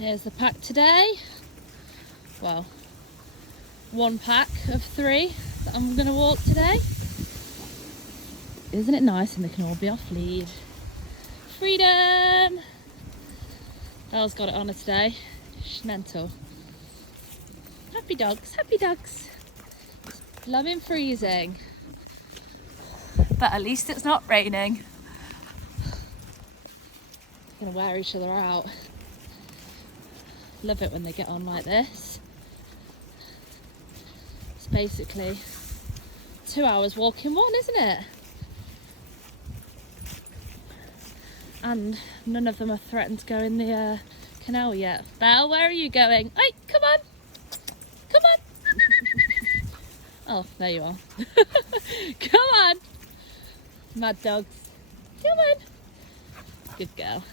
Here's the pack today. Well, one pack of 3 that I'm going to walk today. Isn't it nice? And they can all be off lead. Freedom! Belle's got it on her today. She's mental. Happy dogs, happy dogs. Loving freezing. But at least it's not raining. Gonna wear each other out. Love it when they get on like this. It's basically 2 hours walking one, isn't it? And none of them have threatened to go in the canal yet. Belle, where are you going? Hey, come on! Come on! Oh, there you are. Come on! Mad dogs. Come on! Good girl.